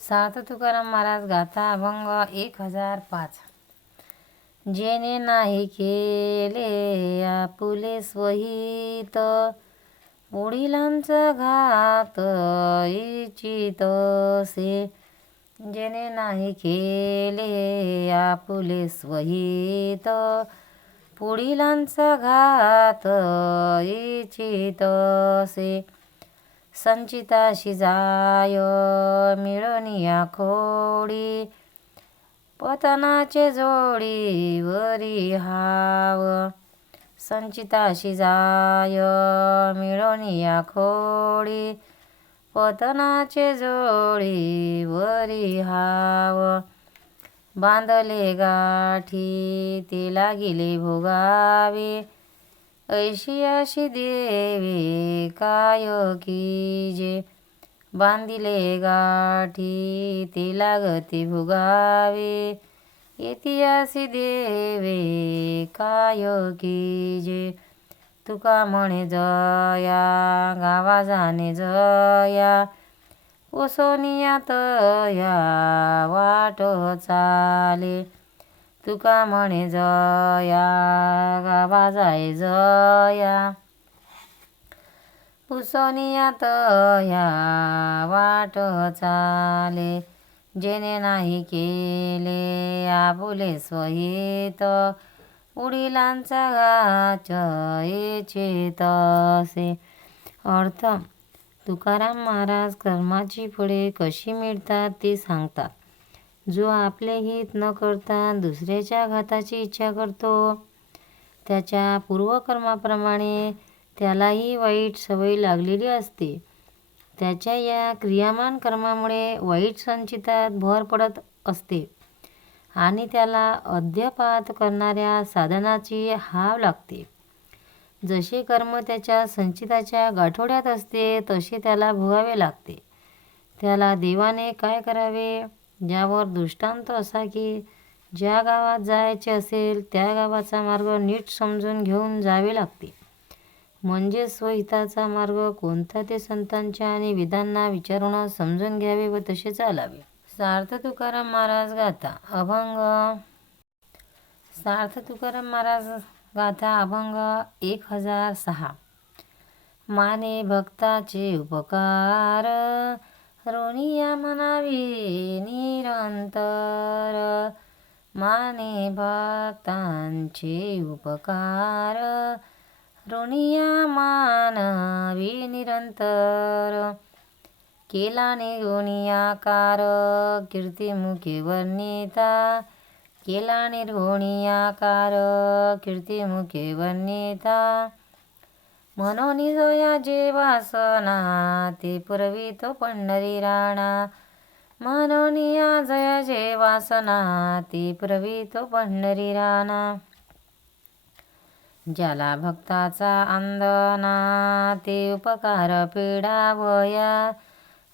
सात तुकाराम महाराज गाथा अभंग एक हजार पाच. जेने नाही केले आपुले स्वहित वडिलांचा घात इचित से जेने नाही केले आपुले स्वहित पुढीलांचा घात इचित से संचिताशी जाय मिळनिया खोडी. पतनाचे जोडी वरी हाव. संचिताशी जाय मिळनिया खोडी. पतनाचे जोडी वरी हाव. बांधले गाठी ते लागिले भोगावे. ऐशी देवे काय कीजे बांधिले गाठी ते लागते भुगावे. इतिहासी देवे काय कीजे तुका म्हणे जया गावा जाणे जया. ओसोनिया तया वाट चाले तुका म्हणे जया गावा जया पुसोनियात या वाट चाले जेणे नाही केले आपुले स्वहित. उडिलांचा गाच तसे. अर्थ तुकाराम महाराज कर्माची फळे कशी मिळतात ते सांगतात. जो आपले हित न करता दुसऱ्याच्या घाताची इच्छा करतो त्याच्या पूर्वकर्माप्रमाणे त्यालाही वाईट सवय लागलेली असते. त्याच्या या क्रियामान कर्मामुळे वाईट संचितात भर पडत असते आणि त्याला अध्यपात करणाऱ्या साधनाची हाव लागते. जसे कर्म त्याच्या संचिताच्या गाठोड्यात असते तसे त्याला भोगावे लागते. त्याला देवाने काय करावे? ज्यावर दृष्टांत असा की ज्या गावात जायचे असेल त्या गावाचा मार्ग नीट समजून घेऊन जावे लागते. म्हणजे स्वहिताचा मार्ग कोणता ते संतांच्या आणि विधांना विचारून समजून घ्यावे व तसे चालावे. सार्थ तुकाराम महाराज गाथा अभंग. सार्थ तुकाराम महाराज गाथा अभंग एक हजार सहा. माने भक्ताचे उपकार रोनिया म्हणावे निरंतर. माने भक्तांचे उपकार. ऋणिया मानवी निरंतर. केला निर्गुणियाकार कीर्तिमुखे वर्णिता. केला निर्गुणियाकार कीर्तिमुखे वर्णिता. म्हणून जोया जे वासना ते पुरवितो पंढरी राणा. म्हणून या जया जे वासना ती पुरवितो पंढरी राणा ज्याला भक्ताचा अंदना ते उपकार पिडावया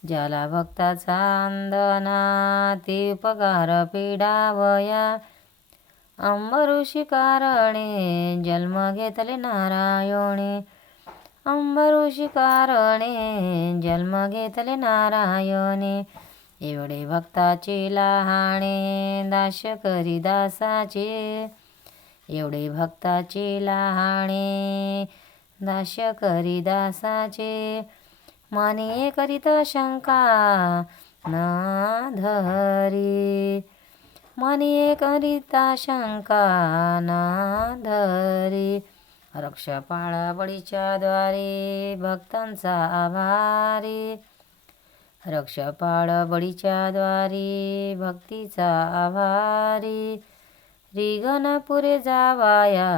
ज्याला भक्ताचा आंदना ते उपकार पिडावया अंबऋषी कारणे जन्म घेतले नारायणे. अंबऋषी कारणे जन्म घेतले नारायणे. एवढे भक्ताचे लहाणे दाश करी दासाचे. एवढे भक्ताचे लहाणे दाश करी दासाचे. माने करीत शंका ना धरी. माने करिता शंका ना धरी. रक्षपाळ बळीच्या द्वारे भक्तांचा आभारी. रक्षपाळ बळीच्या द्वारे भक्तीचा आभारी. रिगणपुरे जावाया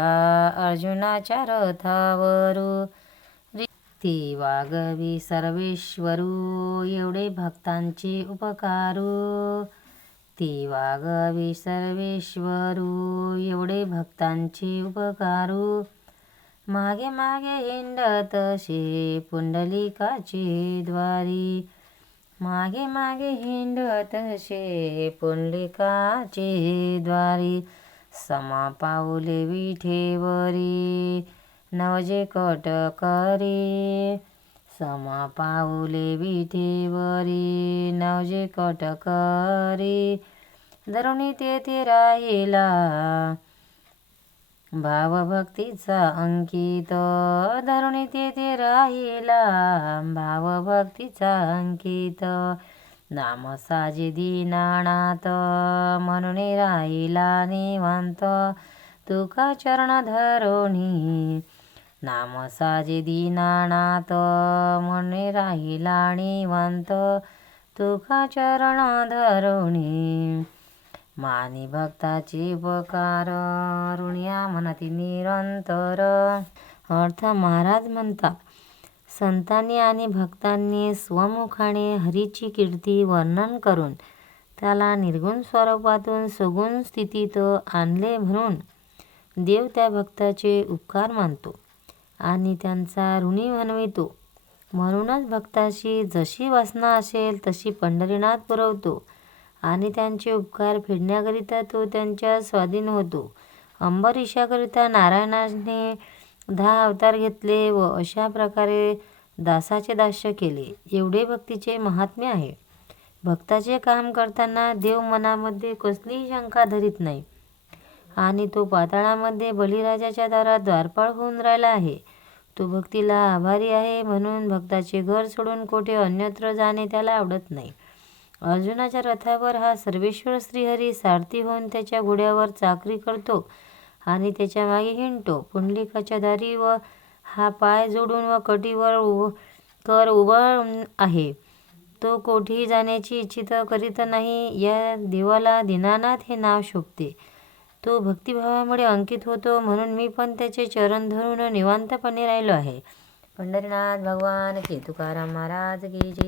अर्जुनाच्या रथावरू. ती वागवी सर्वेश्वरू एवढे भक्तांचे उपकारू. ती वागवी सर्वेश्वरू एवढे भक्तांचे उपकारू. मागे मागे हिंडत शे पुंडलिकाचे द्वारी. मागे मागे हिंडत शे पुंडलिकाचे द्वारी. समा पाऊले विठेवरी नवजे कट करी. समा पाऊले विठेवरी नवजे कटकरी धरुणी तेथे राहिला भावभक्तीचा अंकित धरुणी तेथे राहिला. भावभक्तीचा अंकित नाम साजे दीनानाथ म्हणून राहिला निवांत. तुका चरण धरुणी नाम साजे दीनानाथ म्हणून राहिला निवांत. तुका चरण धरुणी मानी भक्ताची उपकार ऋणिया म्हणती निरंतर. अर्थ महाराज म्हणतात संतांनी आणि भक्तांनी स्वमुखाने हरीची कीर्ती वर्णन करून त्याला निर्गुण स्वरूपातून सगुण स्थितीत आणले म्हणून देव त्या भक्ताचे उपकार मानतो आणि त्यांचा ऋणी म्हणवितो म्हणूनच भक्ताशी जशी वासना असेल तशी पंढरीनाथ पुरवतो. आणि त्यांचे उपकार फेडण्याकरिता तो त्यांच्या स्वाधीन होतो. अंबरीशाकरिता नारायणाने दहा अवतार घेतले व अशा प्रकारे दासाचे दास्य केले. एवढे भक्तीचे महात्म्य आहे. भक्ताचे काम करताना देव मनामध्ये कसलीही शंका धरीत नाही. आणि तो पाताळामध्ये बलिराजाच्या दारात द्वारपाळ होऊन राहिला आहे. तो भक्तीला आभारी आहे म्हणून भक्ताचे घर सोडून कोठे अन्यत्र जाणे त्याला आवडत नाही. अर्जुनाच्या रथावर हा सर्वेश्वर श्रीहरी सारथी होऊन त्याच्या घोड्यावर चाकरी करतो आणि त्याच्यामागे हिंडतो. पुंडलिकाच्या दारी व हा पाय जोडून व कटीवर उभ कर उभा आहे. तो कोठेही जाण्याची इच्छित करीत नाही. या देवाला दीनानाथ हे नाव शोभते. तो भक्तिभावामुळे अंकित होतो. म्हणून मी पण त्याचे चरण धरून निवांतपणे राहिलो आहे. पंढरीनाथ भगवान की तुकाराम महाराज की जय.